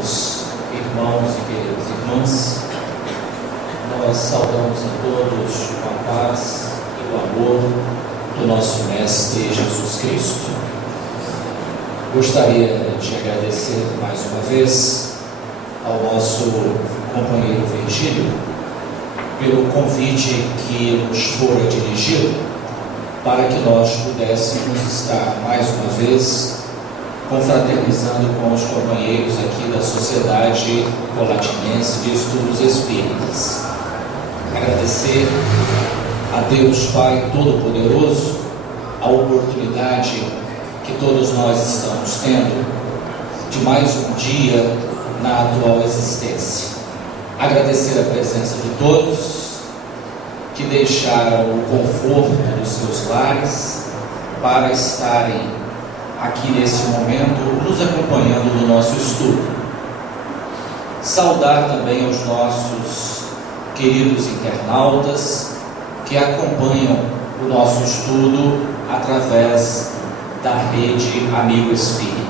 queridos irmãos e queridas irmãs, nós saudamos a todos com a paz e o amor do nosso Mestre Jesus Cristo. Gostaria de agradecer mais uma vez ao nosso companheiro Virgílio pelo convite que nos fora dirigido para que nós pudéssemos estar mais uma vez confraternizando com os companheiros aqui da Sociedade Colatinense de Estudos Espíritas. Agradecer a Deus Pai Todo-Poderoso a oportunidade que todos nós estamos tendo de mais um dia na atual existência. Agradecer a presença de todos que deixaram o conforto dos seus lares para estarem aqui nesse momento nos acompanhando no nosso estudo. Saudar também aos nossos queridos internautas que acompanham o nosso estudo através da rede Amigo Espírita.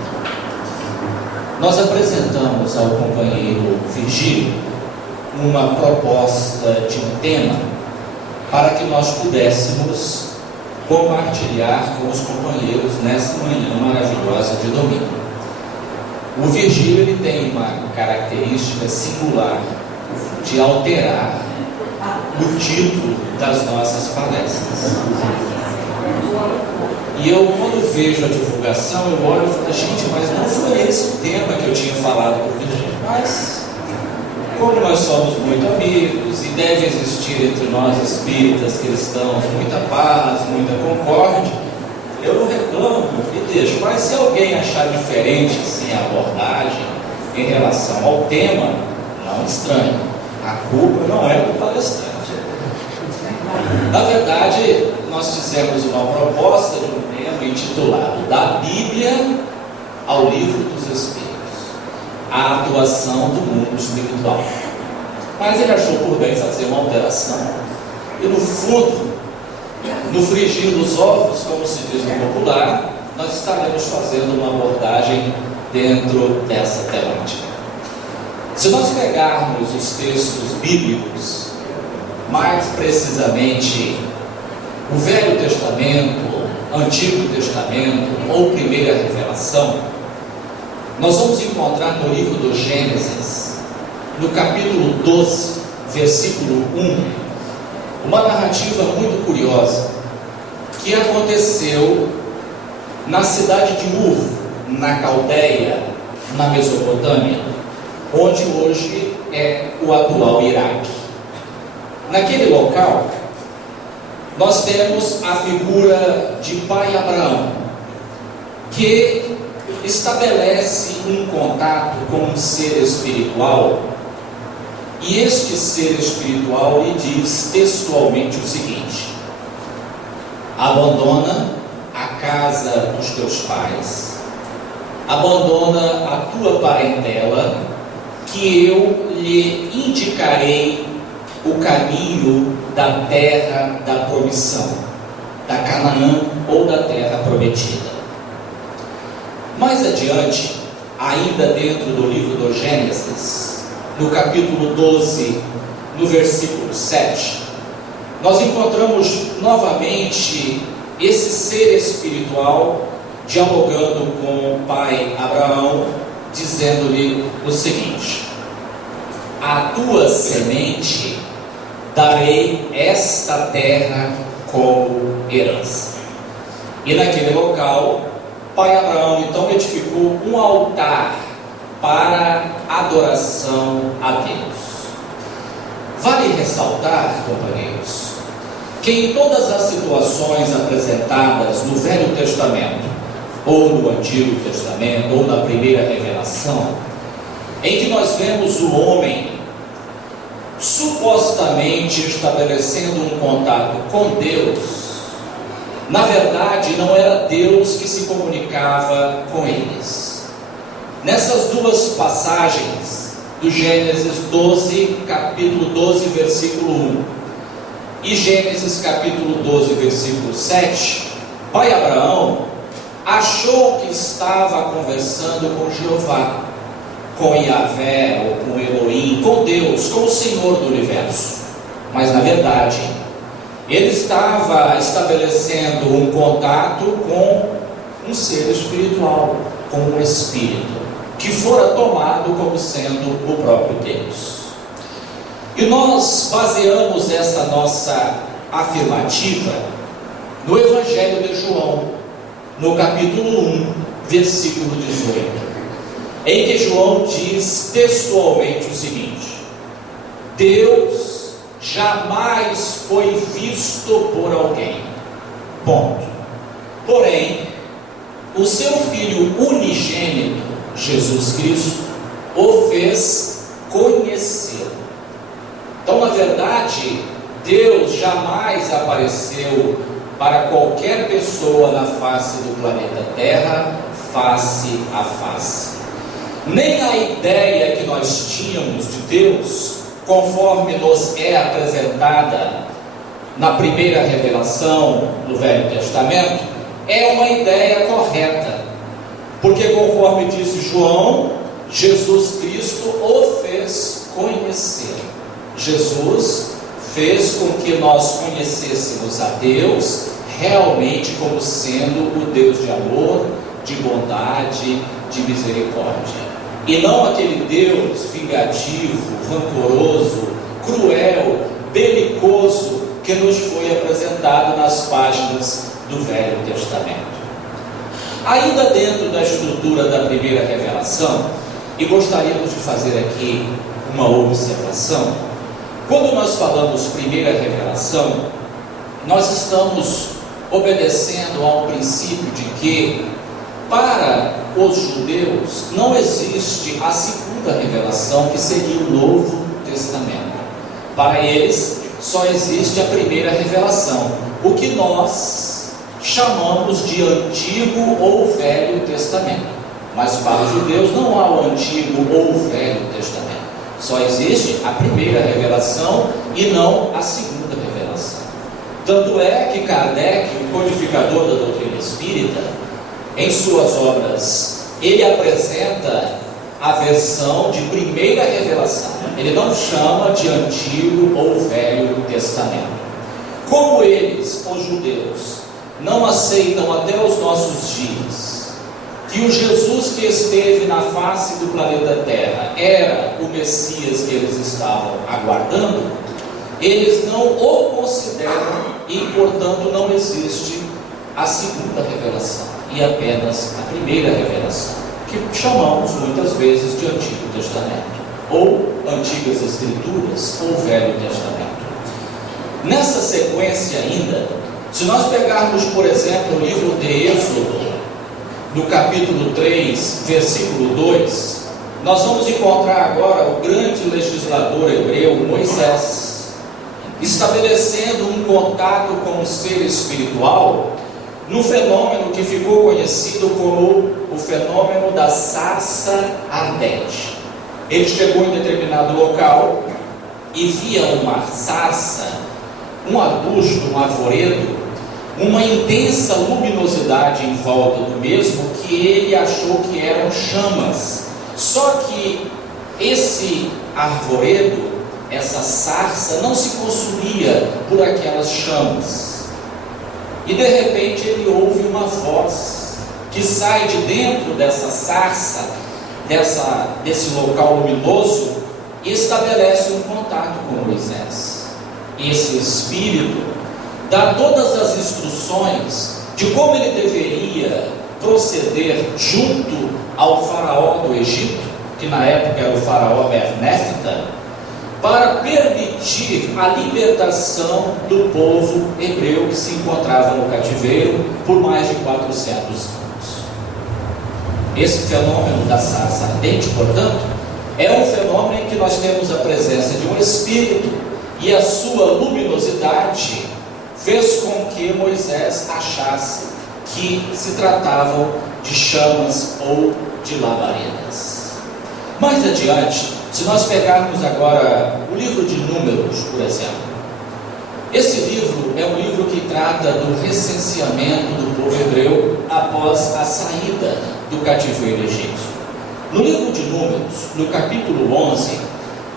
Nós apresentamos ao companheiro Virgílio uma proposta de um tema para que nós pudéssemos compartilhar com os companheiros nessa manhã maravilhosa de domingo. O Virgílio ele tem uma característica singular de alterar o título das nossas palestras. E eu, quando vejo a divulgação, eu olho e falo, gente, mas não foi esse o tema que eu tinha falado para o Virgílio. Mas, como nós somos muito amigos e deve existir entre nós espíritas cristãos muita paz, muita concórdia, eu não reclamo e deixo. Mas se alguém achar diferente assim, a abordagem em relação ao tema, não estranhe. A culpa não é do palestrante. Na verdade, nós fizemos uma proposta de um tema intitulado Da Bíblia ao Livro dos Espíritos, a atuação do mundo espiritual. Mas ele achou por bem fazer uma alteração e, no fundo, no frigir dos ovos, como se diz no popular, nós estaremos fazendo uma abordagem dentro dessa temática. Se nós pegarmos os textos bíblicos, mais precisamente o Velho Testamento, Antigo Testamento ou Primeira Revelação, nós vamos encontrar no livro do Gênesis, no capítulo 12, versículo 1, uma narrativa muito curiosa que aconteceu na cidade de Ur, na Caldeia, na Mesopotâmia, onde hoje é o atual Iraque. Naquele local, nós temos a figura de pai Abraão, que estabelece um contato com um ser espiritual, e este ser espiritual lhe diz textualmente o seguinte: abandona a casa dos teus pais, abandona a tua parentela, que eu lhe indicarei o caminho da terra da promissão, da Canaã ou da terra prometida. Mais adiante, ainda dentro do livro do Gênesis, no capítulo 12, no versículo 7, nós encontramos novamente esse ser espiritual dialogando com o pai Abraão, dizendo-lhe o seguinte: a tua semente darei esta terra como herança. E naquele local, pai Abraão então edificou um altar para adoração a Deus. Vale ressaltar, companheiros, que em todas as situações apresentadas no Velho Testamento, ou no Antigo Testamento, ou na Primeira Revelação, em que nós vemos o homem supostamente estabelecendo um contato com Deus, na verdade não era Deus que se comunicava com eles. Nessas duas passagens do Gênesis 12, capítulo 12, versículo 1 e Gênesis capítulo 12, versículo 7, pai Abraão achou que estava conversando com Jeová, com Yahvé, ou com Elohim, com Deus, com o Senhor do Universo. Mas na verdade, ele estava estabelecendo um contato com um ser espiritual, com um espírito, que fora tomado como sendo o próprio Deus. E nós baseamos essa nossa afirmativa no Evangelho de João, no capítulo 1, versículo 18, em que João diz textualmente o seguinte: Deus jamais foi visto por alguém, ponto. Porém, o seu Filho unigênito, Jesus Cristo, o fez conhecer. Então, na verdade, Deus jamais apareceu para qualquer pessoa na face do planeta Terra, face a face. Nem a ideia que nós tínhamos de Deus, conforme nos é apresentada na primeira revelação do Velho Testamento, é uma ideia correta, porque conforme disse João, Jesus Cristo o fez conhecer. Jesus fez com que nós conhecêssemos a Deus realmente como sendo o Deus de amor, de bondade, de misericórdia, e não aquele Deus vingativo, rancoroso, cruel, belicoso que nos foi apresentado nas páginas do Velho Testamento. Ainda dentro da estrutura da primeira revelação, e gostaríamos de fazer aqui uma observação. Quando nós falamos primeira revelação, nós estamos obedecendo a um princípio de que, para os judeus, não existe a segunda revelação, que seria o Novo Testamento. Para eles, só existe a primeira revelação, o que nós chamamos de Antigo ou Velho Testamento. Mas para os judeus não há o Antigo ou o Velho Testamento. Só existe a primeira revelação e não a segunda revelação. Tanto é que Kardec, o codificador da doutrina espírita, em suas obras, ele apresenta a versão de primeira revelação. Ele não chama de Antigo ou Velho Testamento. Como eles, os judeus, não aceitam até os nossos dias que o Jesus que esteve na face do planeta Terra era o Messias que eles estavam aguardando, eles não o consideram e, portanto, não existe a segunda revelação e apenas a primeira revelação, que chamamos muitas vezes de Antigo Testamento, ou Antigas Escrituras, ou Velho Testamento. Nessa sequência ainda, se nós pegarmos, por exemplo, o livro de Êxodo, no capítulo 3, versículo 2, nós vamos encontrar agora o grande legislador hebreu, Moisés, estabelecendo um contato com o ser espiritual, num fenômeno que ficou conhecido como o fenômeno da sarça ardente. Ele chegou em determinado local e via uma sarça, um arbusto, um arvoredo, uma intensa luminosidade em volta do mesmo, que ele achou que eram chamas. Só que esse arvoredo, essa sarça, não se consumia por aquelas chamas. E de repente ele ouve uma voz que sai de dentro dessa sarça, desse local luminoso, e estabelece um contato com Moisés. Esse espírito dá todas as instruções de como ele deveria proceder junto ao faraó do Egito, que na época era o faraó Bernefta, para permitir a libertação do povo hebreu que se encontrava no cativeiro por mais de 400 anos. Esse fenômeno da sarça ardente, portanto, é um fenômeno em que nós temos a presença de um espírito, e a sua luminosidade fez com que Moisés achasse que se tratavam de chamas ou de labaredas. Mais adiante, se nós pegarmos agora o livro de Números, por exemplo, esse livro é um livro que trata do recenseamento do povo hebreu após a saída do cativeiro egípcio. No livro de Números, no capítulo 11,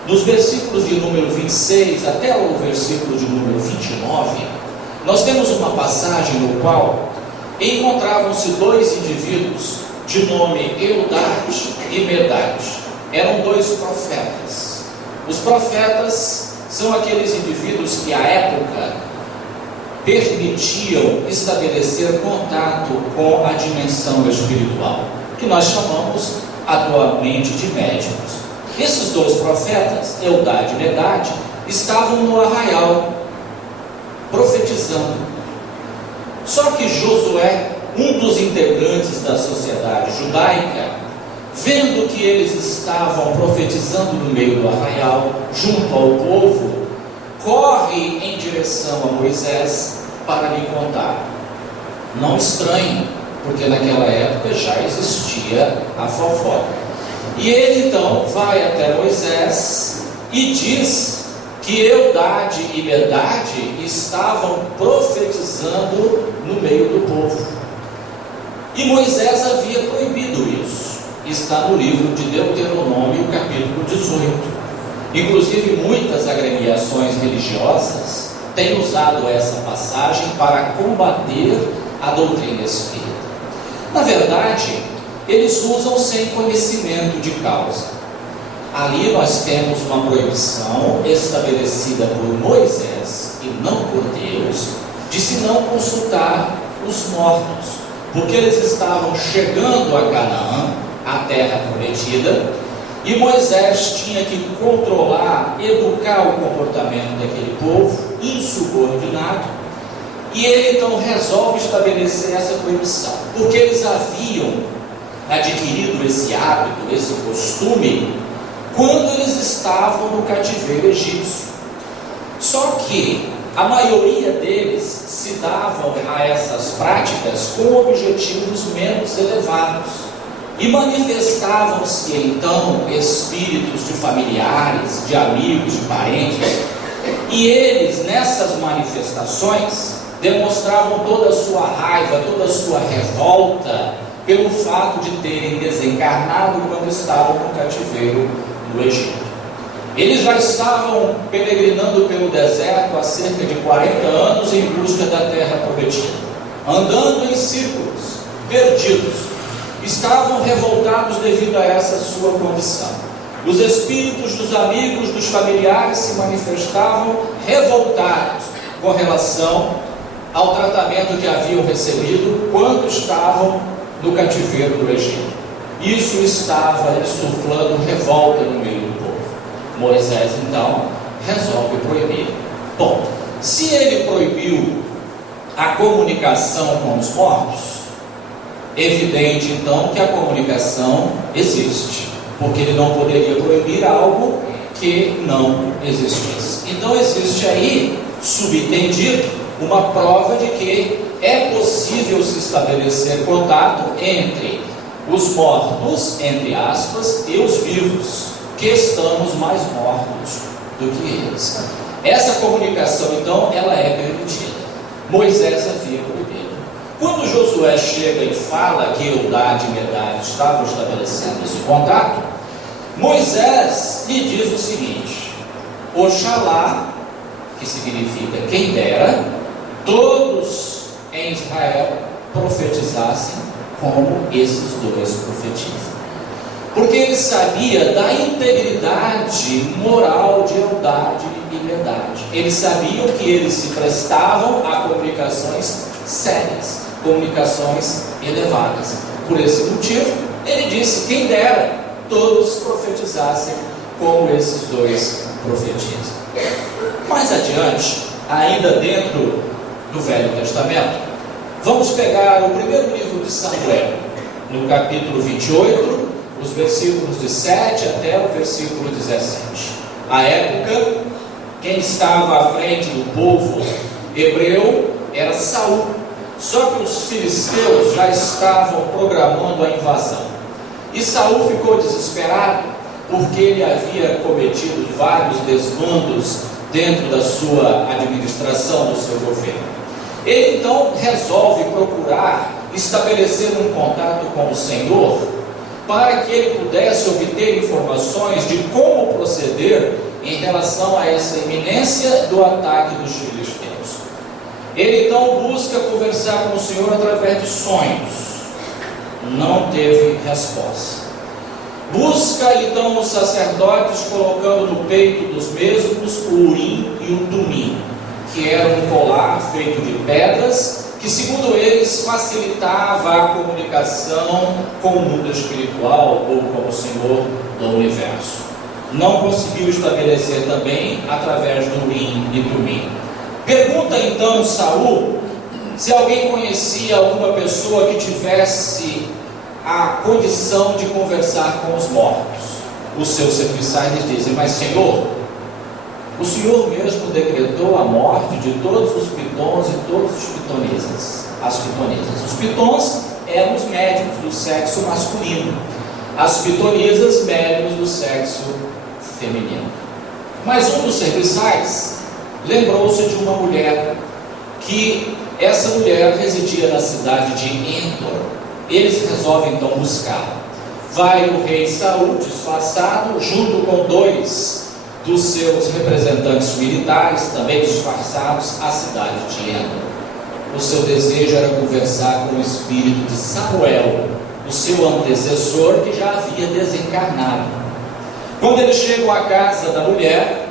dos versículos de número 26 até o versículo de número 29, nós temos uma passagem no qual encontravam-se dois indivíduos de nome Eldade e Medade. Eram dois profetas. Os profetas são aqueles indivíduos que à época permitiam estabelecer contato com a dimensão espiritual, que nós chamamos atualmente de médicos. Esses dois profetas, Eldade e Medade, estavam no arraial profetizando. Só que Josué, um dos integrantes da sociedade judaica, vendo que eles estavam profetizando no meio do arraial, junto ao povo, corre em direção a Moisés para lhe contar. Não estranhe, porque naquela época já existia a fofoca. E ele então vai até Moisés e diz que Eldade e Medade estavam profetizando no meio do povo. E Moisés havia proibido isso. Está no livro de Deuteronômio, capítulo 18. Inclusive, muitas agremiações religiosas têm usado essa passagem para combater a doutrina espírita. Na verdade, eles usam sem conhecimento de causa. Ali nós temos uma proibição estabelecida por Moisés e não por Deus, de se não consultar os mortos, porque eles estavam chegando a Canaã, a terra prometida, e Moisés tinha que controlar, educar o comportamento daquele povo insubordinado, e ele então resolve estabelecer essa proibição, porque eles haviam adquirido esse hábito, esse costume, quando eles estavam no cativeiro egípcio. Só que a maioria deles se davam a essas práticas com objetivos menos elevados, e manifestavam-se então espíritos de familiares, de amigos, de parentes, e eles nessas manifestações demonstravam toda a sua raiva, toda a sua revolta pelo fato de terem desencarnado quando estavam no cativeiro do Egito. Eles já estavam peregrinando pelo deserto há cerca de 40 anos em busca da terra prometida, andando em círculos, perdidos. Estavam revoltados devido a essa sua condição. Os espíritos dos amigos, dos familiares se manifestavam revoltados com relação ao tratamento que haviam recebido quando estavam no cativeiro do Egito. Isso estava insuflando revolta no meio do povo. Moisés então resolve proibir. Bom, se ele proibiu a comunicação com os mortos, evidente então que a comunicação existe, porque ele não poderia proibir algo que não existisse. Então existe aí, subentendido, uma prova de que é possível se estabelecer contato entre os mortos, entre aspas, e os vivos, que estamos mais mortos do que eles. Essa comunicação então, ela é permitida. Moisés havia proibido. Quando Josué chega e fala que Eldade e Medade estavam estabelecendo esse contato, Moisés lhe diz o seguinte: Oxalá, que significa quem dera, todos em Israel profetizassem como esses dois profetizam. Porque ele sabia da integridade moral de Eldade e Medade. Eles sabiam que eles se prestavam a comunicações sérias, comunicações elevadas. Por esse motivo, ele disse: quem dera todos profetizassem como esses dois profetizam. Mais adiante, ainda dentro do Velho Testamento, vamos pegar o primeiro livro de Samuel, no capítulo 28, os versículos de 7 até o versículo 17. À época, quem estava à frente do povo hebreu era Saul. Só que os filisteus já estavam programando a invasão. E Saul ficou desesperado, porque ele havia cometido vários desmandos dentro da sua administração, do seu governo. Ele então resolve procurar estabelecer um contato com o Senhor, para que ele pudesse obter informações de como proceder em relação a essa iminência do ataque dos filisteus. Ele então busca conversar com o Senhor através de sonhos. Não teve resposta. Busca então os sacerdotes colocando no peito dos mesmos o urim e o tumim, que era um colar feito de pedras, que segundo eles facilitava a comunicação com o mundo espiritual ou com o Senhor do universo. Não conseguiu estabelecer também através do urim e tumim. Pergunta então Saul se alguém conhecia alguma pessoa que tivesse a condição de conversar com os mortos. Os seus serviçais dizem: mas Senhor, o Senhor mesmo decretou a morte de todos os pitons e todas as pitonisas. Os pitons eram os médiuns do sexo masculino, as pitonisas, médiuns do sexo feminino. Mas um dos serviçais lembrou-se de uma mulher, que essa mulher residia na cidade de Endor. Eles resolvem então buscar. Vai o rei Saul disfarçado, junto com 2 dos seus representantes militares, também disfarçados, à cidade de Endor. O seu desejo era conversar com o espírito de Samuel, o seu antecessor, que já havia desencarnado. Quando eles chegam à casa da mulher,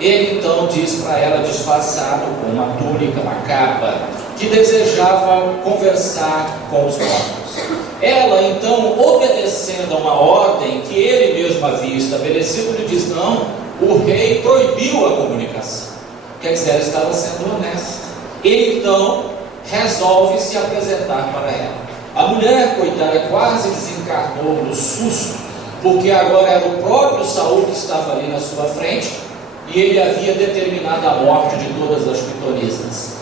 ele então diz para ela, disfarçado com uma túnica, uma capa, que desejava conversar com os mortos. Ela então, obedecendo a uma ordem que ele mesmo havia estabelecido, lhe diz: não, o rei proibiu a comunicação. Quer dizer, ela estava sendo honesta. Ele então resolve se apresentar para ela. A mulher, coitada, quase desencarnou no susto, porque agora era o próprio Saul que estava ali na sua frente, e ele havia determinado a morte de todas as pitonisas.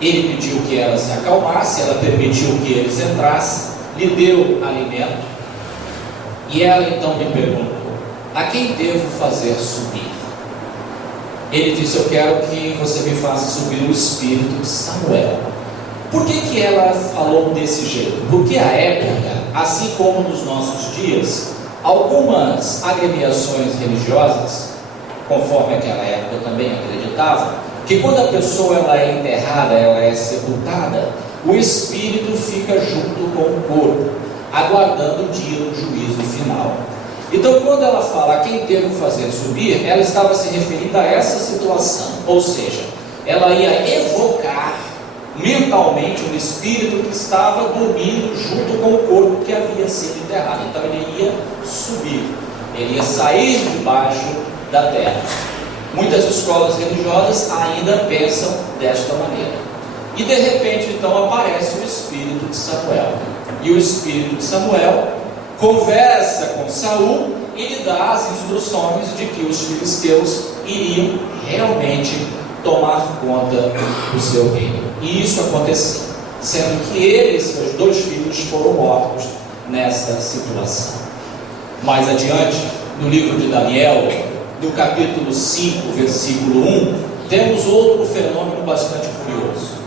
Ele pediu que ela se acalmasse, ela permitiu que eles entrassem, lhe deu alimento, e ela então lhe perguntou: a quem devo fazer subir? Ele disse: eu quero que você me faça subir o espírito de Samuel. Por que ela falou desse jeito? Porque à época, assim como nos nossos dias, algumas agremiações religiosas, conforme aquela época também acreditava, que quando a pessoa ela é enterrada, ela é sepultada, o espírito fica junto com o corpo, aguardando o dia do juízo final. Então, quando ela fala a quem devo fazer subir, ela estava se referindo a essa situação, ou seja, ela ia evocar mentalmente um espírito que estava dormindo junto com o corpo que havia sido enterrado. Então ele ia subir, ele ia sair debaixo da terra. Muitas escolas religiosas ainda pensam desta maneira. E de repente então aparece o espírito de Samuel. E o espírito de Samuel conversa com Saul e lhe dá as instruções de que os filisteus iriam realmente tomar conta do seu reino. E isso aconteceu, sendo que ele e seus 2 filhos foram mortos nessa situação. Mais adiante, no livro de Daniel, no capítulo 5, versículo 1, temos outro fenômeno bastante curioso.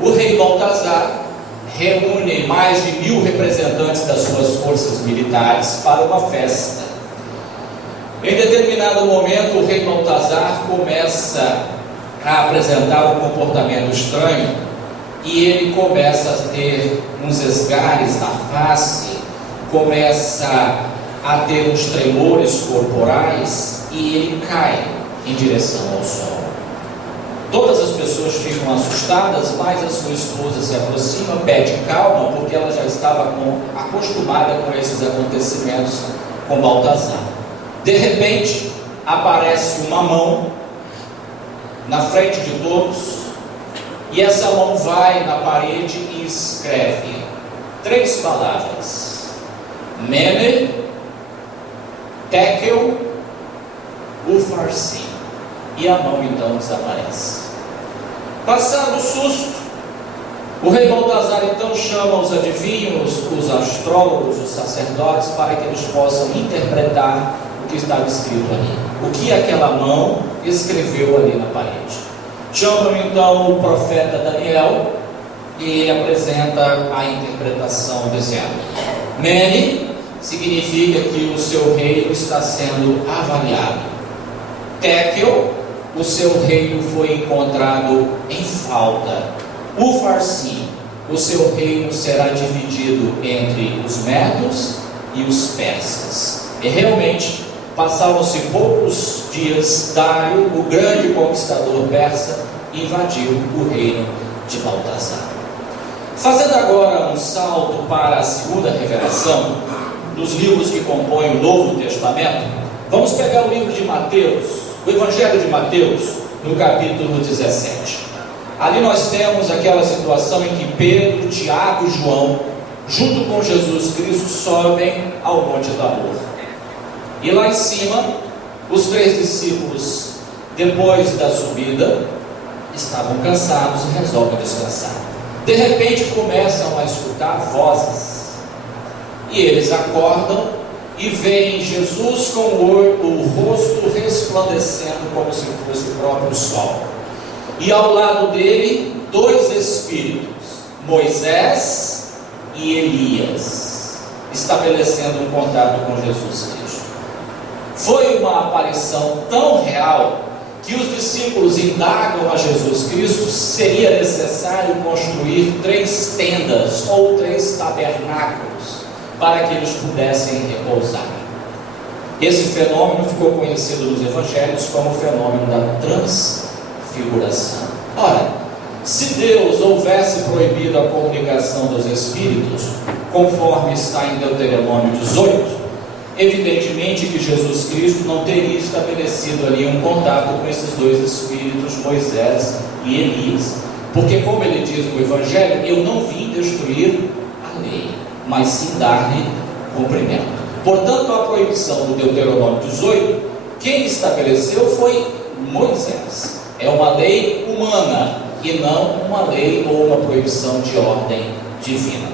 O rei Baltazar reúne mais de 1000 representantes das suas forças militares para uma festa. Em determinado momento, o rei Baltazar começa a apresentar um comportamento estranho, e ele começa a ter uns esgares na face, começa a ter uns tremores corporais, e ele cai em direção ao sol. Todas as pessoas ficam assustadas, mas a sua esposa se aproxima, pede calma, porque ela já estava acostumada com esses acontecimentos com Baltazar. De repente, aparece uma mão na frente de todos, e essa mão vai na parede e escreve 3 palavras: Mene, Tekel, Upharsin. E a mão então desaparece. Passado o susto, o rei Baltazar então chama os adivinhos, os astrólogos, os sacerdotes, para que eles possam interpretar o que estava escrito ali, o que aquela mão escreveu ali na parede. Chamam então o profeta Daniel, e ele apresenta a interpretação dizendo: Mene significa que o seu reino está sendo avaliado. Tekel, o seu reino foi encontrado em falta. Ufarsim, o seu reino será dividido entre os medos e os persas. E realmente, passaram-se poucos dias, Dário, o grande conquistador persa, invadiu o reino de Baltazar. Fazendo agora um salto para a segunda revelação, dos livros que compõem o Novo Testamento, vamos pegar o livro de Mateus, o Evangelho de Mateus, no capítulo 17. Ali nós temos aquela situação em que Pedro, Tiago e João, junto com Jesus Cristo, sobem ao Monte Tabor. E lá em cima, os 3 discípulos, depois da subida, estavam cansados e resolvem descansar. De repente começam a escutar vozes. E eles acordam e veem Jesus com o rosto resplandecendo como se fosse o próprio sol. E ao lado dele, 2 espíritos, Moisés e Elias, estabelecendo um contato com Jesus Cristo. Foi uma aparição tão real que os discípulos indagam a Jesus Cristo se seria necessário construir 3 tendas ou 3 tabernáculos para que eles pudessem repousar. Esse fenômeno ficou conhecido nos evangelhos como o fenômeno da transfiguração. Ora, se Deus houvesse proibido a comunicação dos espíritos, conforme está em Deuteronômio 18, evidentemente que Jesus Cristo não teria estabelecido ali um contato com esses 2 espíritos, Moisés e Elias, porque como ele diz no Evangelho, eu não vim destruir a lei, mas sim dar-lhe cumprimento. Portanto, a proibição do Deuteronômio 18, quem estabeleceu foi Moisés. É uma lei humana e não uma lei ou uma proibição de ordem divina.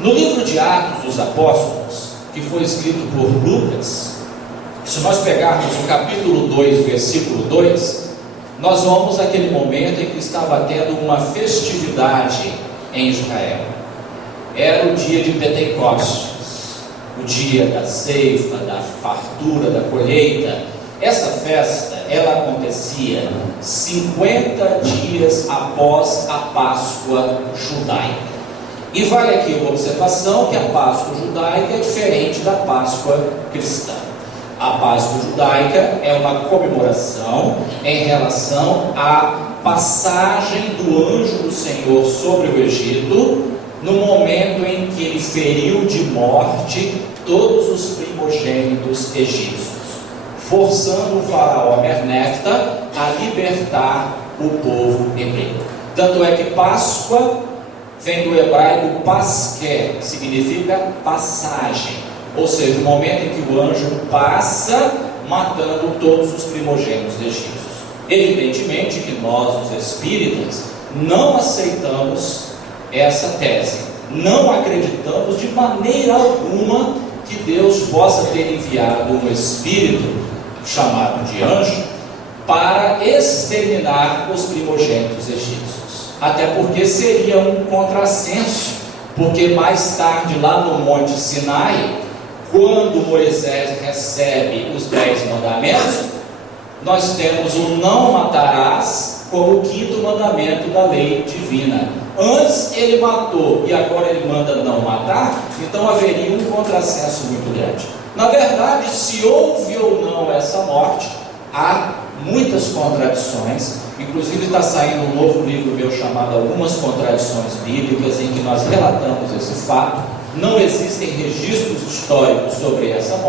No livro de Atos dos Apóstolos, que foi escrito por Lucas, se nós pegarmos o capítulo 2, versículo 2, nós vamos àquele momento em que estava tendo uma festividade em Israel. Era o dia de Pentecostes, o dia da ceifa, da fartura, da colheita. Essa festa, ela acontecia 50 dias após a Páscoa judaica. E vale aqui uma observação que a Páscoa judaica é diferente da Páscoa cristã. A Páscoa judaica é uma comemoração em relação à passagem do anjo do Senhor sobre o Egito, no momento em que ele feriu de morte todos os primogênitos egípcios, forçando o faraó Mernefta a libertar o povo hebreu. Tanto é que Páscoa vem do hebraico pasqué, que significa passagem, ou seja, o momento em que o anjo passa matando todos os primogênitos egípcios. Evidentemente que nós, os espíritas, não aceitamos essa tese, não acreditamos de maneira alguma que Deus possa ter enviado um espírito chamado de anjo para exterminar os primogênitos egípcios, até porque seria um contrassenso, porque mais tarde lá no Monte Sinai, quando Moisés recebe os 10 mandamentos, nós temos o não matarás como o 5º mandamento da lei divina. Antes ele matou e agora ele manda não matar, então haveria um contrassenso muito grande. Na verdade, se houve ou não essa morte, há muitas contradições. Inclusive está saindo um novo livro meu chamado Algumas Contradições Bíblicas, em que nós relatamos esse fato. Não existem registros históricos sobre essas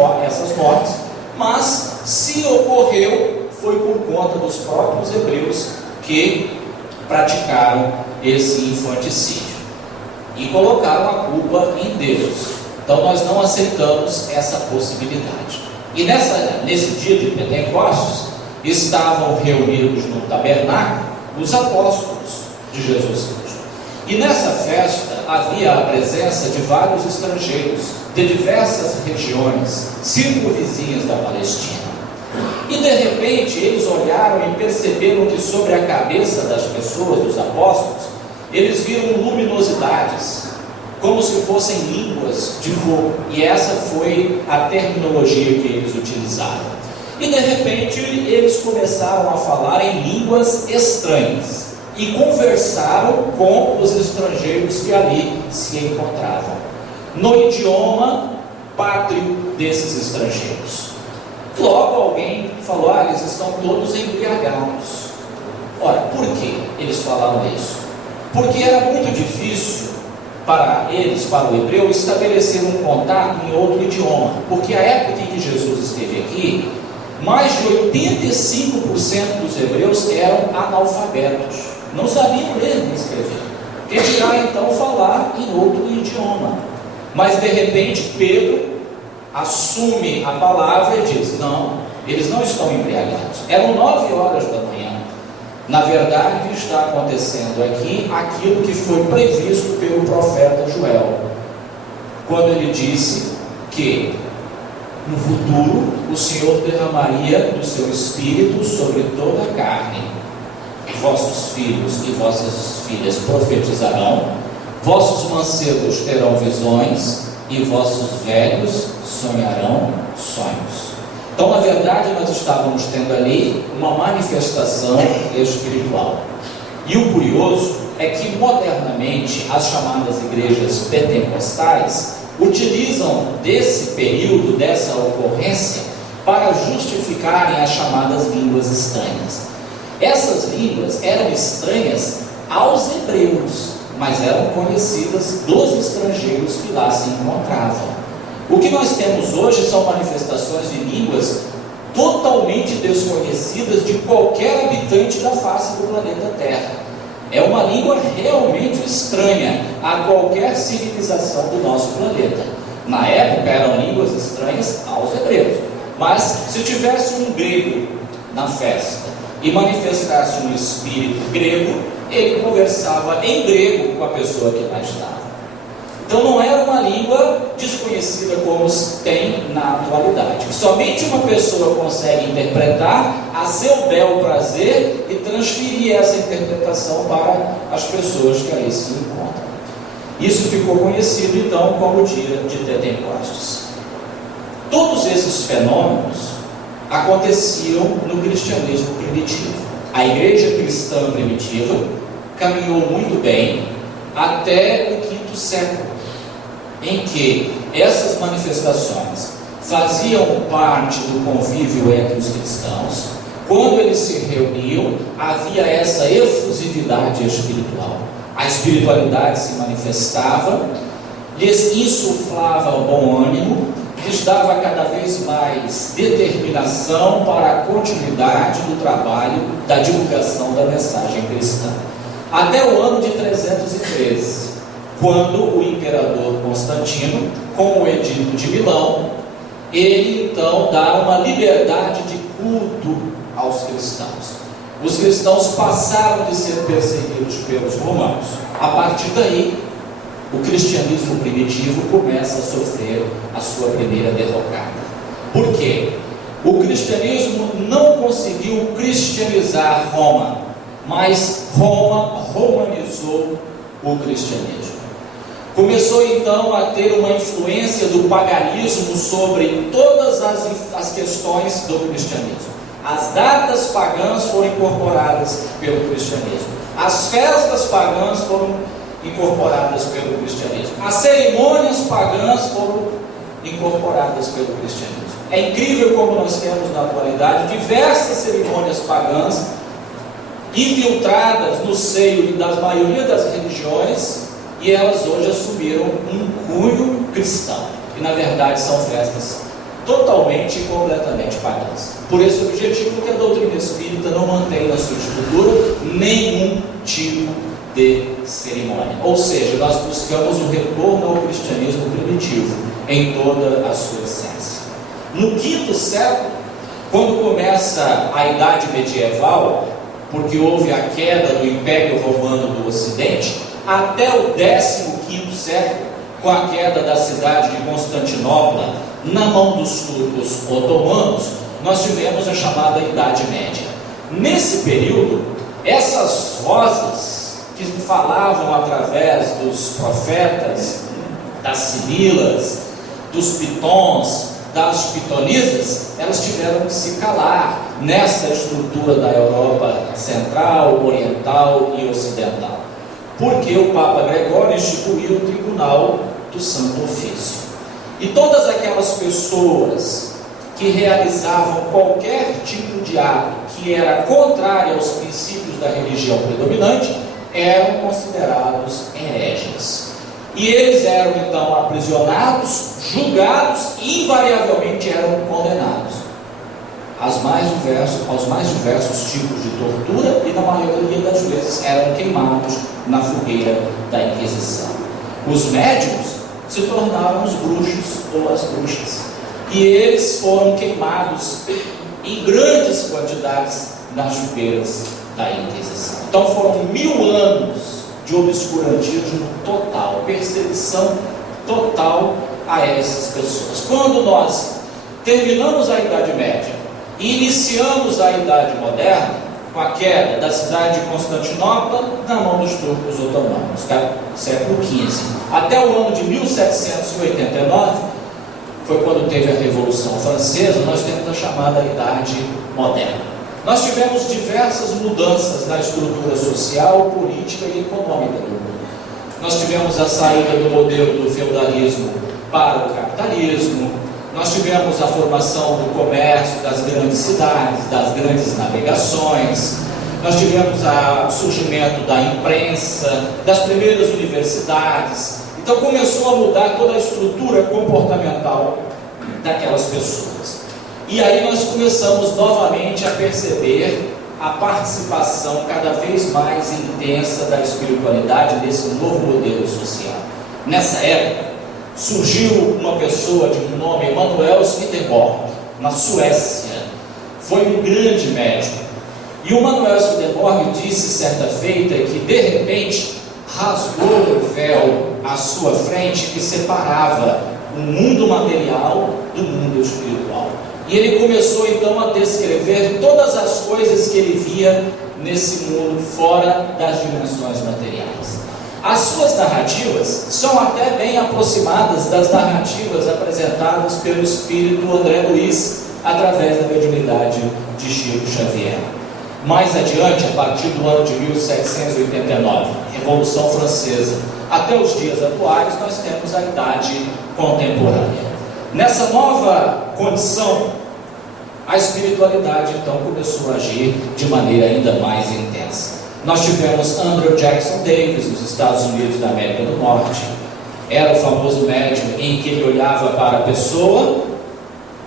mortes, mas se ocorreu, foi por conta dos próprios hebreus que praticaram esse infanticídio e colocaram a culpa em Deus. Então nós não aceitamos essa possibilidade. E nesse dia de Pentecostes estavam reunidos no tabernáculo os apóstolos de Jesus Cristo. E nessa festa havia a presença de vários estrangeiros de diversas regiões circunvizinhas da Palestina. E de repente eles olharam e perceberam que sobre a cabeça das pessoas, dos apóstolos, eles viram luminosidades. como se fossem línguas de fogo, e essa foi a terminologia que eles utilizaram. E de repente eles começaram a falar em línguas estranhas e conversaram com os estrangeiros que ali se encontravam, no idioma pátrio desses estrangeiros. Logo alguém falou: eles estão todos embriagados. Ora, por que eles falaram isso? Porque era muito difícil para eles, para o hebreu, estabelecer um contato em outro idioma, porque a época em que Jesus esteve aqui, mais de 85% dos hebreus eram analfabetos, não sabiam ler nem escrever, que dirá então falar em outro idioma. Mas de repente Pedro assume a palavra e diz: não, eles não estão embriagados. Eram 9 horas da manhã. Na verdade, está acontecendo aqui aquilo que foi previsto pelo profeta Joel, quando ele disse que no futuro o Senhor derramaria do seu Espírito sobre toda a carne. Vossos filhos e vossas filhas profetizarão, vossos mancebos terão visões e vossos velhos sonharão sonhos. Então, na verdade, nós estávamos tendo ali uma manifestação espiritual. E o curioso é que, modernamente, as chamadas igrejas pentecostais utilizam desse período, dessa ocorrência, para justificarem as chamadas línguas estranhas. Essas línguas eram estranhas aos hebreus, mas eram conhecidas dos estrangeiros que lá se encontravam. O que nós temos hoje são manifestações de línguas totalmente desconhecidas de qualquer habitante da face do planeta Terra. É uma língua realmente estranha a qualquer civilização do nosso planeta. Na época eram línguas estranhas aos hebreus, mas se tivesse um grego na festa e manifestasse um espírito grego, ele conversava em grego com a pessoa que lá estava. Então não era uma língua desconhecida como se tem na atualidade. Somente uma pessoa consegue interpretar a seu bel prazer e transferir essa interpretação para as pessoas que ali se encontram. Isso ficou conhecido então como o dia de Pentecostes. Todos esses fenômenos aconteciam no cristianismo primitivo. A igreja cristã primitiva caminhou muito bem até o quinto século, em que essas manifestações faziam parte do convívio entre os cristãos. Quando eles se reuniam, havia essa efusividade espiritual. A espiritualidade se manifestava, lhes insuflava bom ânimo, lhes dava cada vez mais determinação para a continuidade do trabalho da divulgação da mensagem cristã. Até o ano de 313, quando o imperador Constantino, com o edito de Milão, ele então dá uma liberdade de culto aos cristãos. Os cristãos passaram de ser perseguidos pelos romanos. A partir daí, o cristianismo primitivo começa a sofrer a sua primeira derrocada. Por quê? O cristianismo não conseguiu cristianizar Roma, mas Roma romanizou o cristianismo. Começou então a ter uma influência do paganismo sobre todas as questões do cristianismo. As datas pagãs foram incorporadas pelo cristianismo. As festas pagãs foram incorporadas pelo cristianismo. As cerimônias pagãs foram incorporadas pelo cristianismo. É incrível como nós temos na atualidade diversas cerimônias pagãs infiltradas no seio da maioria das religiões, e elas hoje assumiram um cunho cristão, e na verdade são festas totalmente e completamente pagãs. Por esse objetivo que a doutrina espírita não mantém na sua estrutura nenhum tipo de cerimônia. Ou seja, nós buscamos o retorno ao cristianismo primitivo em toda a sua essência. No quinto século, quando começa a Idade Medieval, porque houve a queda do Império Romano do Ocidente, até o 15º século, com a queda da cidade de Constantinopla na mão dos turcos otomanos, nós tivemos a chamada Idade Média. Nesse período, essas vozes que falavam através dos profetas das sibilas, dos pitons, das pitonisas, elas tiveram que se calar nessa estrutura da Europa central, oriental e ocidental, porque o Papa Gregório instituiu o Tribunal do Santo Ofício. E todas aquelas pessoas que realizavam qualquer tipo de ato que era contrário aos princípios da religião predominante eram considerados hereges. E eles eram então aprisionados, julgados e invariavelmente eram condenados aos mais diversos tipos de tortura, e na maioria das vezes eram queimados na fogueira da Inquisição. Os médicos se tornaram os bruxos ou as bruxas, e eles foram queimados em grandes quantidades nas fogueiras da Inquisição. Então foram 1000 anos de obscurantismo total, perseguição total a essas pessoas. Quando nós terminamos a Idade Média e iniciamos a Idade Moderna, com a queda da cidade de Constantinopla na mão dos turcos otomanos, século XV, até o ano de 1789, foi quando teve a Revolução Francesa, nós temos a chamada Idade Moderna. Nós tivemos diversas mudanças na estrutura social, política e econômica do mundo. Nós tivemos a saída do modelo do feudalismo para o capitalismo, nós tivemos a formação do comércio das grandes cidades, das grandes navegações, nós tivemos o surgimento da imprensa, das primeiras universidades. Então começou a mudar toda a estrutura comportamental daquelas pessoas. E aí nós começamos novamente a perceber a participação cada vez mais intensa da espiritualidade nesse novo modelo social. Nessa época, surgiu uma pessoa de nome Emanuel Swedenborg, na Suécia. Foi um grande médico. E o Emanuel Swedenborg disse certa feita que de repente rasgou o véu à sua frente que separava o mundo material do mundo espiritual. E ele começou então a descrever todas as coisas que ele via nesse mundo fora das dimensões materiais. As suas narrativas são até bem aproximadas das narrativas apresentadas pelo espírito André Luiz através da mediunidade de Chico Xavier. Mais adiante, a partir do ano de 1789, Revolução Francesa, até os dias atuais, nós temos a Idade Contemporânea. Nessa nova condição, a espiritualidade então começou a agir de maneira ainda mais intensa. Nós tivemos Andrew Jackson Davis, nos Estados Unidos da América do Norte. Era o famoso médium em que ele olhava para a pessoa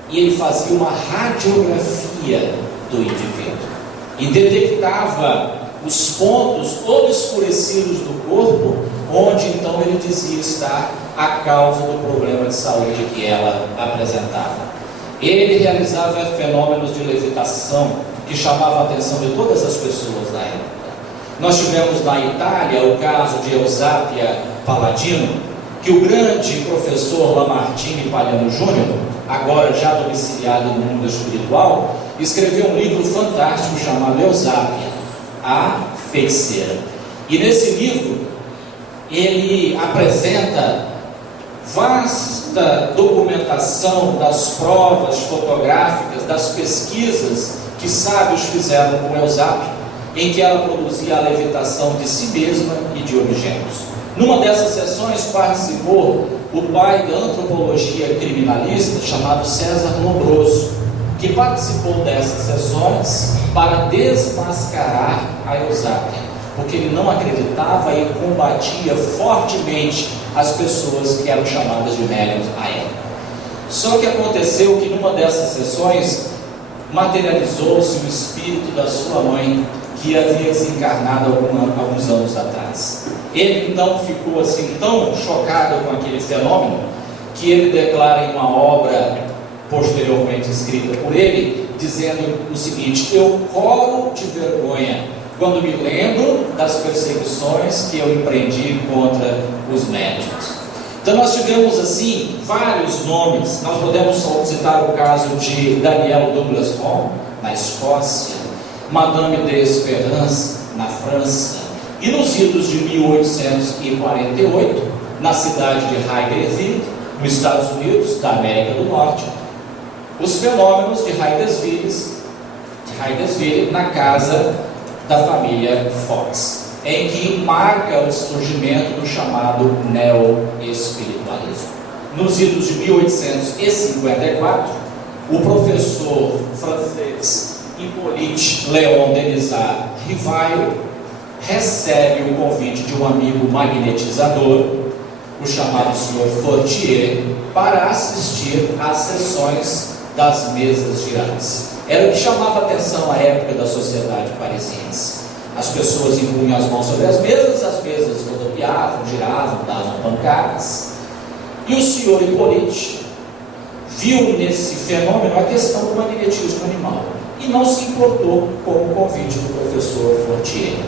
e ele fazia uma radiografia do indivíduo e detectava os pontos obscurecidos do corpo, onde então ele dizia estar a causa do problema de saúde que ela apresentava. Ele realizava fenômenos de levitação que chamavam a atenção de todas as pessoas da época. Nós tivemos na Itália o caso de Eusapia Palladino, que o grande professor Lamartine Palhano Júnior, agora já domiciliado no mundo espiritual, escreveu um livro fantástico chamado Eusapia, a Feiticeira. E nesse livro ele apresenta vasta documentação das provas fotográficas, das pesquisas que sábios fizeram com Eusapia, em que ela produzia a levitação de si mesma e de objetos. Numa dessas sessões participou o pai da antropologia criminalista chamado César Lombroso, que participou dessas sessões para desmascarar a Eusapia, porque ele não acreditava e combatia fortemente as pessoas que eram chamadas de médiuns à época. Só que aconteceu que numa dessas sessões materializou-se o espírito da sua mãe, que havia desencarnado alguns anos atrás. Ele então ficou assim tão chocado com aquele fenômeno que ele declara em uma obra posteriormente escrita por ele, dizendo o seguinte: eu coro de vergonha quando me lembro das perseguições que eu empreendi contra os médicos. Então nós tivemos assim vários nomes. Nós podemos só citar o caso de Daniel Douglas Home, na Escócia, Madame d'Esperance, na França, e nos idos de 1848, na cidade de Hydesville, nos Estados Unidos da América do Norte, os fenômenos de Hydesville na casa da família Fox, em que marca o surgimento do chamado neo-espiritualismo. Nos idos de 1854, o professor francês Hippolyte Léon Denisard Rivail recebe o convite de um amigo magnetizador, o chamado Sr. Fortier, para assistir às sessões das mesas girantes. Era o que chamava a atenção à época da sociedade parisiense. As pessoas impunham as mãos sobre as mesas rodopiavam, giravam, davam pancadas. E o Sr. Hippolyte viu nesse fenômeno a questão do magnetismo animal e não se importou com o convite do professor Fortier.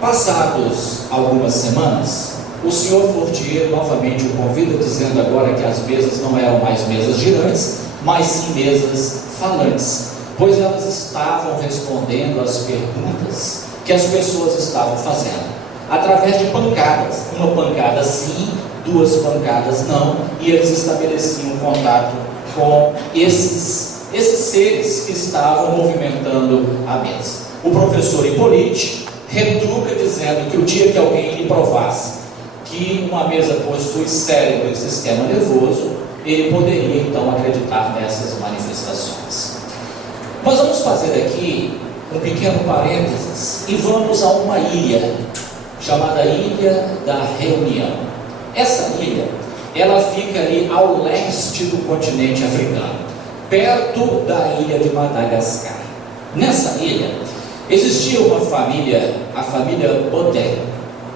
Passados algumas semanas, o Sr. Fortier novamente o convida, dizendo agora que as mesas não eram mais mesas girantes, mas sim mesas falantes, pois elas estavam respondendo às perguntas que as pessoas estavam fazendo, através de pancadas, uma pancada sim, duas pancadas não, e eles estabeleciam contato com esses seres que estavam movimentando a mesa. O professor Hippolyte retruca dizendo que o dia que alguém lhe provasse que uma mesa possui cérebro e sistema nervoso, ele poderia então acreditar nessas manifestações. Nós vamos fazer aqui um pequeno parênteses e vamos a uma ilha chamada Ilha da Reunião. Essa ilha, ela fica ali ao leste do continente africano, perto da ilha de Madagascar. Nessa ilha existia uma família, a família Baudet,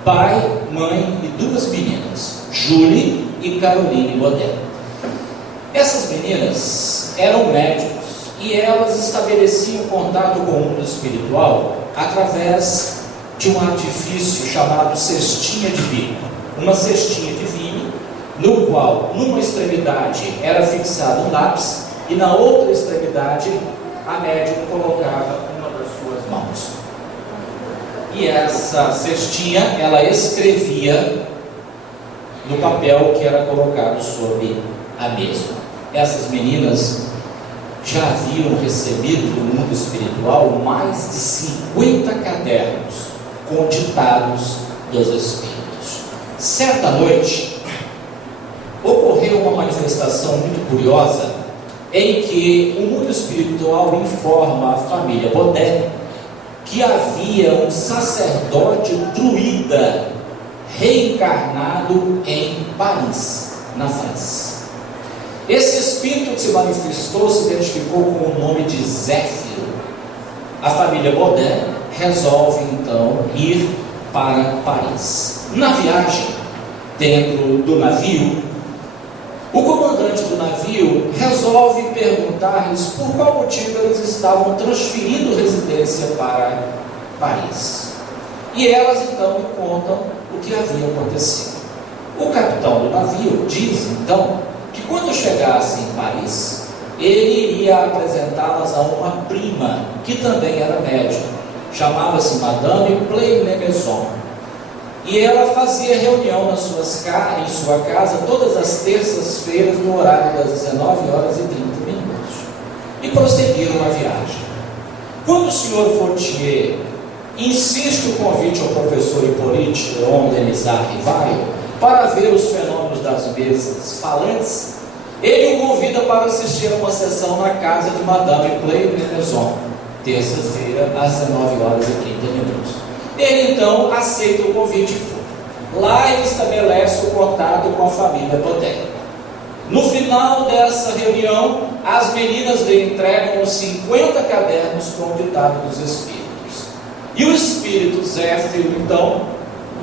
pai, mãe e duas meninas, Julie e Caroline Baudet. Essas meninas eram médicos e elas estabeleciam contato com o mundo espiritual através de um artifício chamado cestinha de vinho. Uma cestinha de vinho, no qual, numa extremidade, era fixado um lápis e na outra extremidade, a médium colocava uma das suas mãos. E essa cestinha, ela escrevia no papel que era colocado sobre a mesa. Essas meninas já haviam recebido do mundo espiritual mais de 50 cadernos com ditados dos espíritos. Certa noite, ocorreu uma manifestação muito curiosa, em que o mundo espiritual informa a família Baudet que havia um sacerdote druida reencarnado em Paris, na França. Esse espírito que se manifestou se identificou com o nome de Zéfiro. A família Baudet resolve então ir para Paris. Na viagem, dentro do navio, o comandante do navio resolve perguntar-lhes por qual motivo eles estavam transferindo residência para Paris. E elas então me contam o que havia acontecido. O capitão do navio diz então que quando chegasse em Paris, ele iria apresentá-las a uma prima que também era médium, chamava-se Madame Pleyne-Maison. E ela fazia reunião em sua casa todas as terças-feiras no horário das 19 horas e 30 minutos. E prosseguiram a viagem. Quando o Sr. Fortier insiste o convite ao professor Hippolyte Léon Denisard Rivail para ver os fenômenos das mesas falantes, ele o convida para assistir a uma sessão na casa de Madame Pleyne-Maison, terça-feira, às 19 horas e 30 minutos. Ele então aceita o convite e foi. Lá ele estabelece o contato com a família Baudet. No final dessa reunião, as meninas lhe entregam os 50 cadernos com o ditado dos espíritos. E o espírito Zéfiro, então,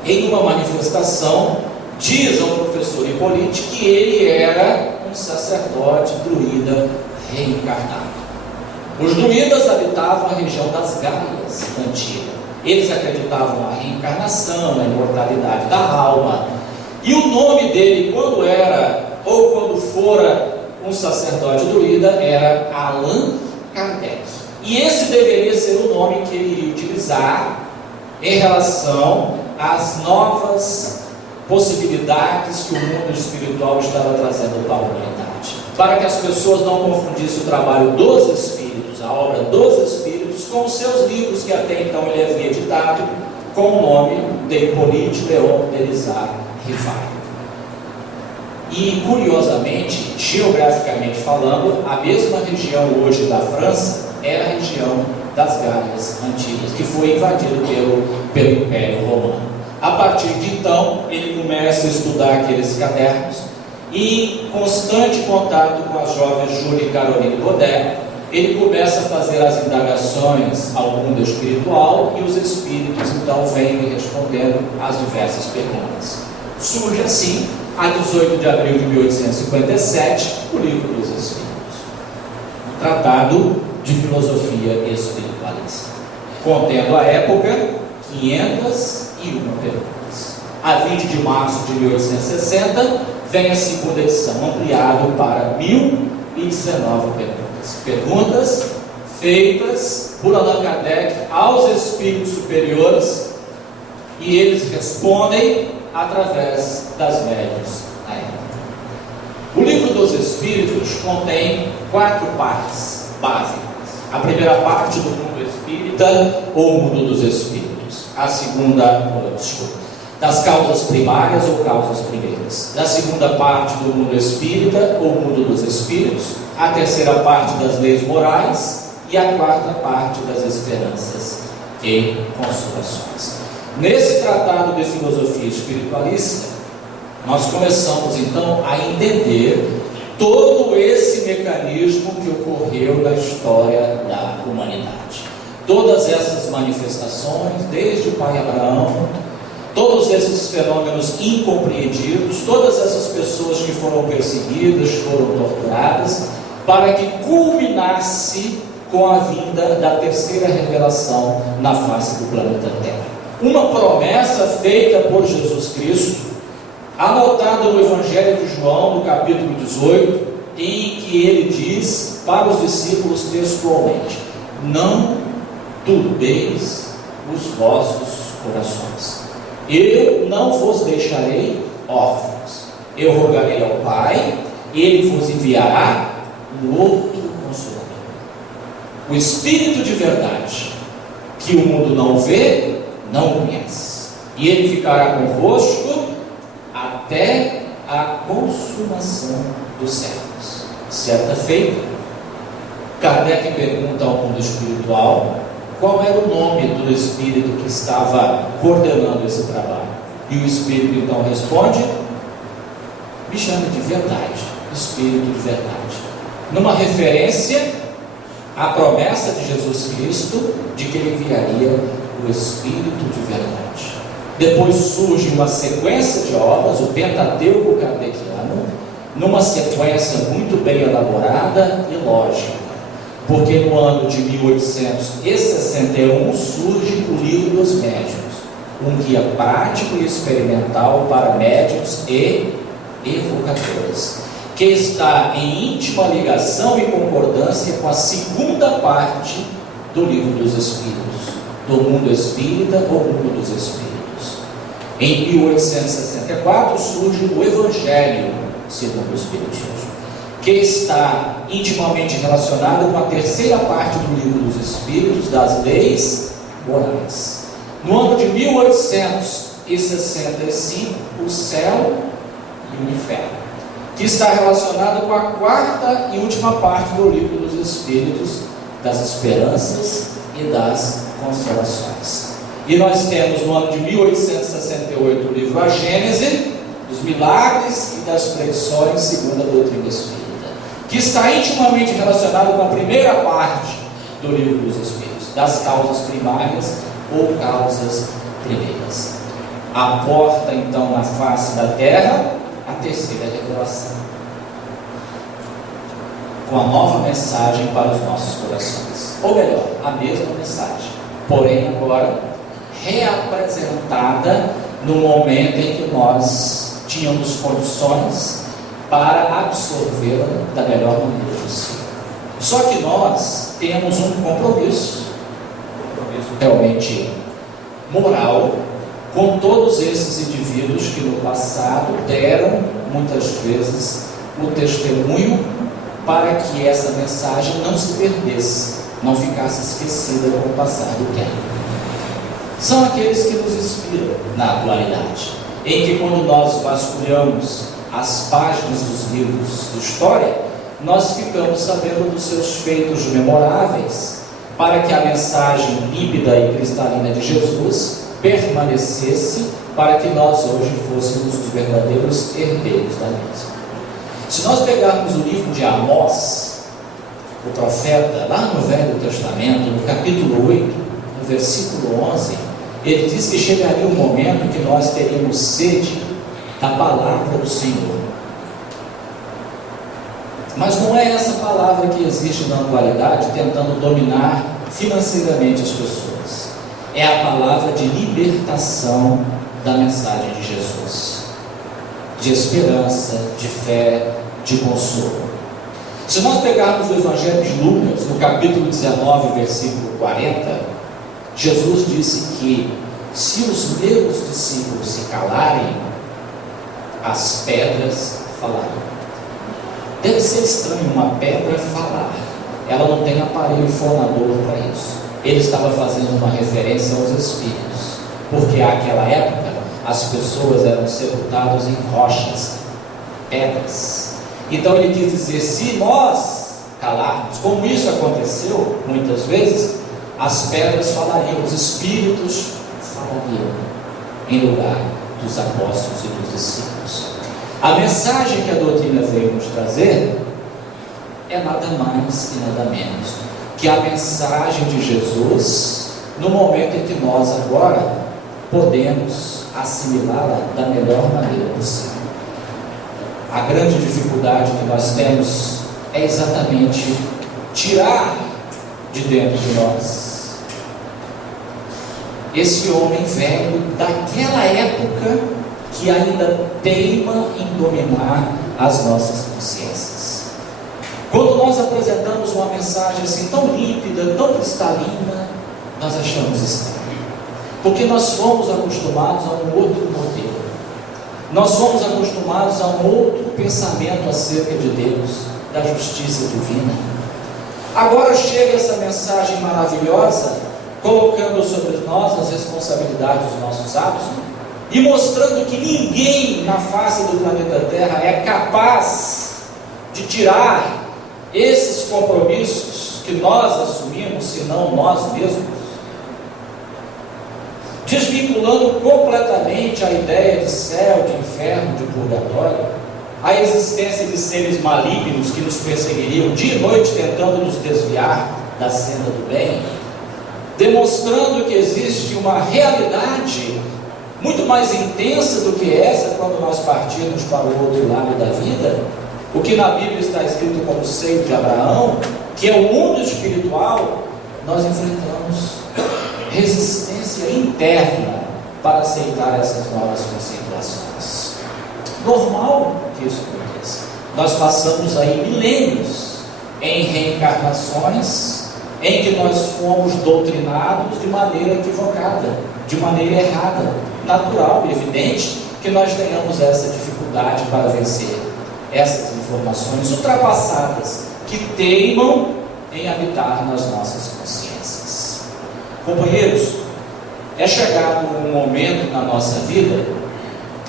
em uma manifestação, diz ao professor Hippolyte que ele era um sacerdote druida reencarnado. Os druidas habitavam a região das Gaias antiga. Eles acreditavam na reencarnação, na imortalidade da alma. E o nome dele, quando era, ou quando fora um sacerdote druida, era Allan Kardec. E esse deveria ser o nome que ele iria utilizar em relação às novas possibilidades que o mundo espiritual estava trazendo para a humanidade, para que as pessoas não confundissem o trabalho dos Espíritos, a obra dos Espíritos, com os seus livros que até então ele havia editado, com o nome de Hippolyte Léon Delisle Rivail. E, curiosamente, geograficamente falando, a mesma região hoje da França era a região das Gálias antigas, que foi invadida pelo Império Romano. A partir de então, ele começa a estudar aqueles cadernos e, em constante contato com as jovens Júlia e Caroline Godet, ele começa a fazer as indagações ao mundo espiritual e os espíritos então vêm lhe respondendo às diversas perguntas. Surge assim, a 18 de abril de 1857, o Livro dos Espíritos, um tratado de filosofia espiritualista, contendo à época 501 perguntas. A 20 de março de 1860 vem a segunda edição, ampliado para 1019 perguntas. Perguntas feitas por Allan Kardec aos espíritos superiores, e eles respondem através das médiuns da época. O Livro dos Espíritos contém 4 partes básicas. A primeira parte do mundo espírita, ou mundo dos espíritos. A segunda, das causas primárias ou causas primeiras. Da segunda parte do mundo espírita, ou mundo dos espíritos. A terceira parte das leis morais. E a quarta parte das esperanças e consolações. Nesse tratado de filosofia espiritualista, nós começamos então a entender todo esse mecanismo que ocorreu na história da humanidade. Todas essas manifestações, desde o pai Abraão, todos esses fenômenos incompreendidos, todas essas pessoas que foram perseguidas, foram torturadas, para que culminasse com a vinda da terceira revelação na face do planeta Terra. Uma promessa feita por Jesus Cristo, anotada no Evangelho de João, no capítulo 18, em que ele diz para os discípulos textualmente: não turbeis os vossos corações, eu não vos deixarei órfãos, eu rogarei ao Pai, ele vos enviará um outro Consolador, o Espírito de verdade, que o mundo não vê, não conhece, e ele ficará convosco até a consumação dos séculos. Certa feita, Kardec pergunta ao mundo espiritual qual era o nome do espírito que estava coordenando esse trabalho, e o espírito então responde: me chame de verdade, Espírito de verdade, numa referência à promessa de Jesus Cristo de que ele enviaria o Espírito de verdade. Depois surge uma sequência de obras, o Pentateuco Kardeciano, numa sequência muito bem elaborada e lógica, porque no ano de 1861 surge o Livro dos Médiuns, um guia prático e experimental para médiuns e evocadores, que está em íntima ligação e concordância com a segunda parte do Livro dos Espíritos, do mundo espírita ou mundo dos espíritos. Em 1864 surge o Evangelho segundo o Espiritismo, que está intimamente relacionado com a terceira parte do Livro dos Espíritos, das leis morais. No ano de 1865, o céu e o inferno, que está relacionado com a quarta e última parte do Livro dos Espíritos, das esperanças e das consolações. E nós temos no ano de 1868 o livro A Gênese, dos milagres e das predições segundo a doutrina espírita, que está intimamente relacionado com a primeira parte do Livro dos Espíritos, das causas primárias ou causas primeiras. Aporta então na face da terra a terceira revelação, com a nova mensagem para os nossos corações, ou melhor, a mesma mensagem, porém agora reapresentada no momento em que nós tínhamos condições para absorvê-la da melhor maneira possível. Só que nós temos um compromisso realmente moral com todos esses indivíduos que no passado deram, muitas vezes, o testemunho para que essa mensagem não se perdesse, não ficasse esquecida com o passar do tempo. São aqueles que nos inspiram na atualidade, em que quando nós vasculhamos as páginas dos livros de história, nós ficamos sabendo dos seus feitos memoráveis, para que a mensagem límpida e cristalina de Jesus permanecesse, para que nós hoje fôssemos os verdadeiros herdeiros da mesma. Se nós pegarmos o livro de Amós, o profeta, lá no Velho Testamento, no capítulo 8, no versículo 11, ele diz que chegaria um momento que nós teríamos sede da palavra do Senhor. Mas não é essa palavra que existe na atualidade tentando dominar financeiramente as pessoas. É a palavra de libertação da mensagem de Jesus, de esperança, de fé, de consolo. Se nós pegarmos o Evangelho de Lucas, no capítulo 19, versículo 40, Jesus disse que se os meus discípulos se calarem, as pedras falarão. Deve ser estranho uma pedra falar. Ela não tem aparelho fonador para isso. Ele estava fazendo uma referência aos espíritos, porque naquela época as pessoas eram sepultadas em rochas, pedras. Então ele quis dizer, se nós calarmos, como isso aconteceu muitas vezes, as pedras falariam, os espíritos falariam, em lugar dos apóstolos e dos discípulos. A mensagem que a doutrina veio nos trazer é nada mais e nada menos que a mensagem de Jesus, no momento em que nós agora podemos assimilá-la da melhor maneira possível. A grande dificuldade que nós temos é exatamente tirar de dentro de nós esse homem velho daquela época que ainda teima em dominar as nossas consciências. Quando nós apresentamos uma mensagem assim tão límpida, tão cristalina, nós achamos estranho, porque nós fomos acostumados a um outro modelo, nós fomos acostumados a um outro pensamento acerca de Deus, da justiça divina. Agora chega essa mensagem maravilhosa, colocando sobre nós as responsabilidades dos nossos atos e mostrando que ninguém na face do planeta Terra é capaz de tirar esses compromissos que nós assumimos, senão nós mesmos, desvinculando completamente a ideia de céu, de inferno, de purgatório, a existência de seres malignos que nos perseguiriam dia e noite tentando nos desviar da senda do bem, demonstrando que existe uma realidade muito mais intensa do que essa quando nós partirmos para o outro lado da vida, o que na Bíblia está escrito como seio de Abraão, que é o mundo espiritual. Nós enfrentamos resistência interna para aceitar essas novas conceituações. Normal que isso aconteça. Nós passamos aí milênios em reencarnações em que nós fomos doutrinados de maneira equivocada, de maneira errada. Natural e evidente que nós tenhamos essa dificuldade para vencer essas informações ultrapassadas que teimam em habitar nas nossas consciências. Companheiros, é chegado um momento na nossa vida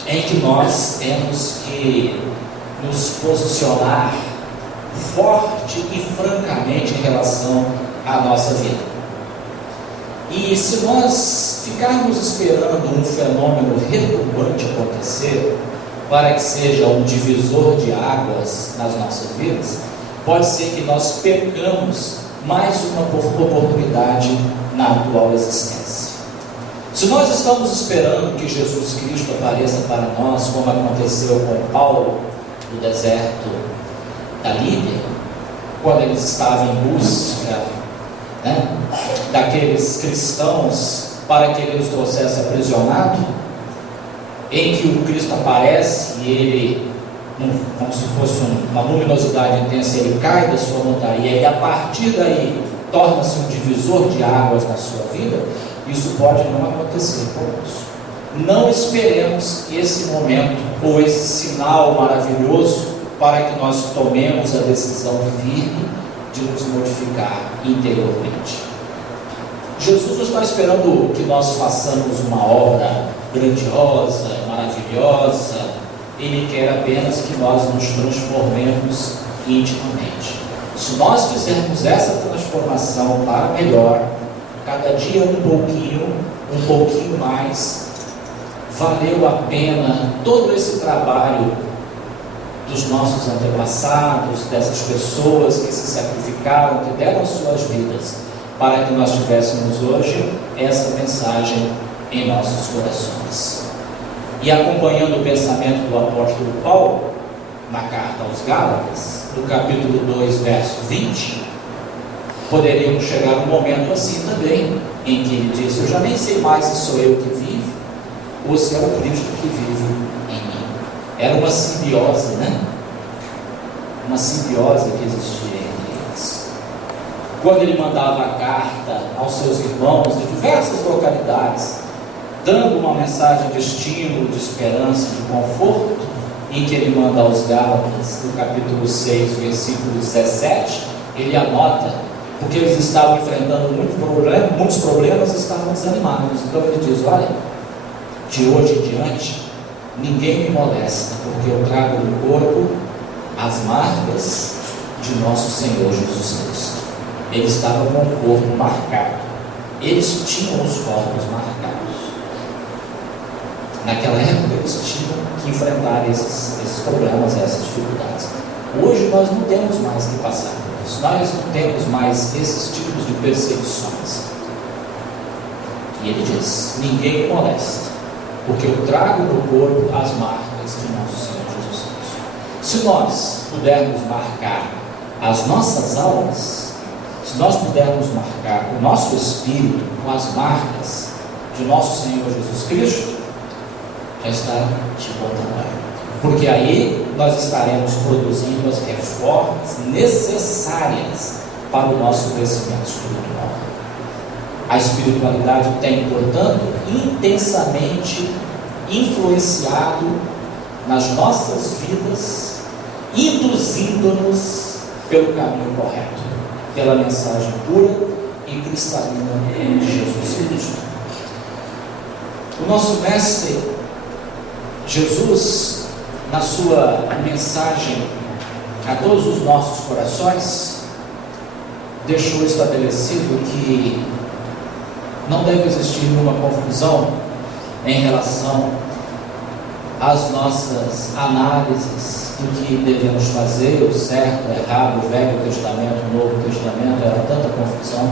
em que nós temos que nos posicionar forte e francamente em relação à nossa vida. E se nós ficarmos esperando um fenômeno retumbante acontecer para que seja um divisor de águas nas nossas vidas, pode ser que nós percamos mais uma oportunidade na atual existência. Se nós estamos esperando que Jesus Cristo apareça para nós, como aconteceu com Paulo no deserto da Líbia, quando eles estavam em busca daqueles cristãos para que ele os trouxesse aprisionado, em que o Cristo aparece e ele, como se fosse uma luminosidade intensa, ele cai da sua montaria e a partir daí torna-se um divisor de águas na sua vida. Isso pode não acontecer conosco. Não esperemos esse momento ou esse sinal maravilhoso para que nós tomemos a decisão firme de nos modificar interiormente. Jesus não está esperando que nós façamos uma obra grandiosa, maravilhosa. Ele quer apenas que nós nos transformemos intimamente. Se nós fizermos essa transformação para melhor, cada dia um pouquinho mais, valeu a pena todo esse trabalho dos nossos antepassados, dessas pessoas que se sacrificaram, que deram as suas vidas, para que nós tivéssemos hoje essa mensagem em nossos corações. E acompanhando o pensamento do apóstolo Paulo, na carta aos Gálatas, no capítulo 2, verso 20, poderíamos chegar um momento assim também, em que ele diz: eu já nem sei mais se sou eu que vivo, ou se é o Cristo que vive em mim. Era uma simbiose, né? Uma simbiose que existia entre eles. Quando ele mandava a carta aos seus irmãos de diversas localidades, dando uma mensagem de estímulo, de esperança, de conforto, em que ele manda aos Gálatas, no capítulo 6, versículo 17, ele anota, porque eles estavam enfrentando muitos problemas e estavam desanimados. Então ele diz: olha, de hoje em diante, ninguém me molesta, porque eu trago no corpo as marcas de nosso Senhor Jesus Cristo. Ele estava com o corpo marcado, eles tinham os corpos marcados. Naquela época eles tinham que enfrentar esses problemas, essas dificuldades. Hoje nós não temos mais que passar por isso, nós não temos mais esses tipos de perseguições. E ele diz: ninguém me molesta, porque eu trago no corpo as marcas de nosso Senhor Jesus Cristo. Se nós pudermos marcar as nossas almas, se nós pudermos marcar o nosso espírito com as marcas de nosso Senhor Jesus Cristo, já está de bom tamanho, porque aí nós estaremos produzindo as reformas necessárias para o nosso crescimento espiritual. A espiritualidade tem, portanto, intensamente influenciado nas nossas vidas, induzindo-nos pelo caminho correto, pela mensagem pura e cristalina de Jesus Cristo. O nosso mestre Jesus, na sua mensagem a todos os nossos corações, deixou estabelecido que não deve existir nenhuma confusão em relação às nossas análises do que devemos fazer, o certo, o errado, o Velho Testamento, o Novo Testamento. Era tanta confusão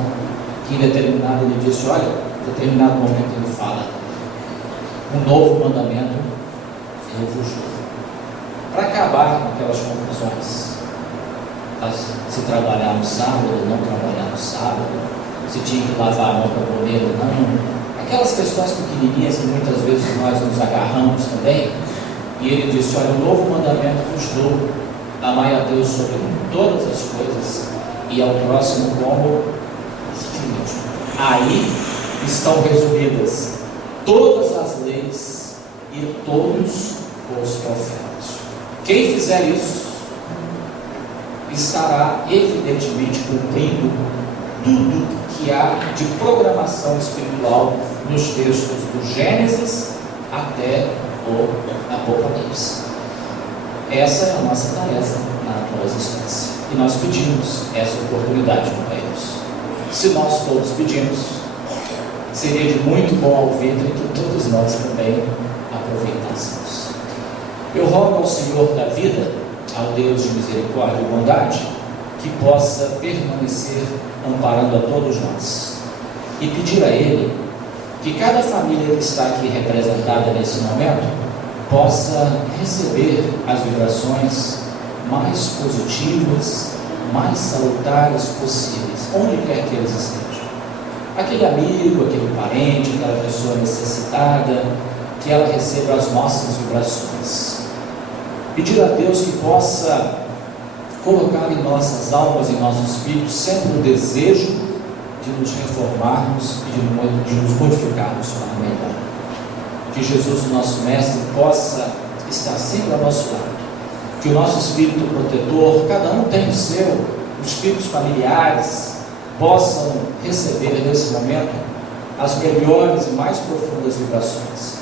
que em determinado ele disse: olha, em determinado momento ele fala: um novo mandamento eu vos dou, para acabar com aquelas confusões, se trabalhar no sábado ou não trabalhar no sábado, se tinha que lavar a mão para comer ou não, aquelas questões pequenininhas que muitas vezes nós nos agarramos também. E ele disse: olha, um novo mandamento vos dou, amai a Deus sobre todas as coisas e ao próximo como a si mesmo. Aí estão resumidas todas as leis e todos os profetas. Quem fizer isso estará evidentemente cumprindo tudo que há de programação espiritual nos textos do Gênesis até o Apocalipse. Essa é a nossa tarefa na atual existência, e nós pedimos essa oportunidade, companheiros. Se nós todos pedimos, seria de muito bom alvitre que todos nós também aproveitássemos. Eu rogo ao Senhor da vida, ao Deus de misericórdia e bondade, que possa permanecer amparando a todos nós, e pedir a Ele que cada família que está aqui representada nesse momento possa receber as vibrações mais positivas, mais salutares possíveis, onde quer que eles estejam. Aquele amigo, aquele parente, aquela pessoa necessitada, que ela receba as nossas vibrações. Pedir a Deus que possa colocar em nossas almas e nossos espíritos sempre o desejo de nos reformarmos e de nos modificarmos para melhor. Que Jesus, o nosso Mestre, possa estar sempre ao nosso lado. Que o nosso Espírito protetor, cada um tem o seu, os espíritos familiares, possam receber nesse momento as melhores e mais profundas vibrações,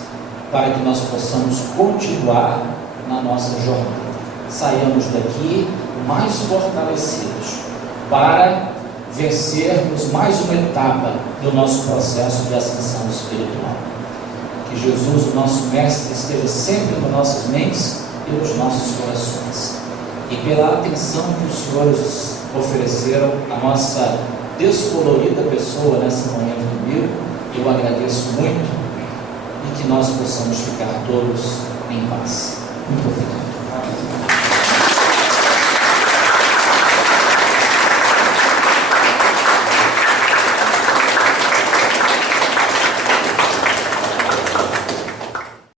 para que nós possamos continuar na nossa jornada. Saiamos daqui mais fortalecidos, para vencermos mais uma etapa do nosso processo de ascensão espiritual. Que Jesus, o nosso Mestre, esteja sempre nas nossas mentes e nos nossos corações. E pela atenção que os senhores ofereceram à nossa descolorida pessoa nessa manhã de domingo, eu agradeço muito, e que nós possamos ficar todos em paz.